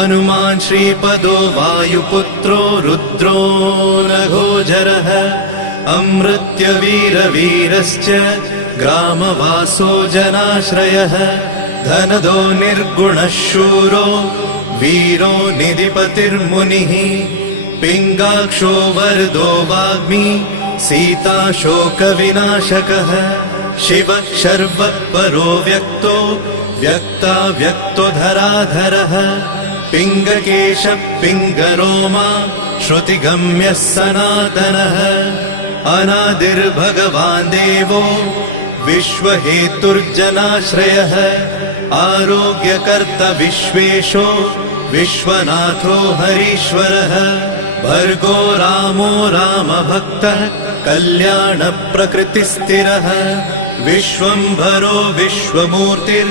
हनुमान् श्रीपदो वायुपुत्रो रुद्रो नघोजरः अमृत्यवीरवीरश्च ग्रामवासो जनाश्रयः धनदो निर्गुणः शूरो वीरो निधिपतिर्मुनिः पिङ्गाक्षो वरदो वाग्मी सीताशोकविनाशकः शिवः शर्वपरो व्यक्तो व्यक्ताव्यक्तो धराधरः पिङ्गकेशः पिङ्गरोमा श्रुतिगम्यः सनातनः अनादिर्भगवान् देवो विश्वहेतुर्जनाश्रयः आरोग्यकर्ता विश्वेशो विश्वनाथो हरीश्वरः भर्गो रामो रामभक्तः कल्याणप्रकृतिस्थिरः विश्वम्भरो विश्वमूर्तिर्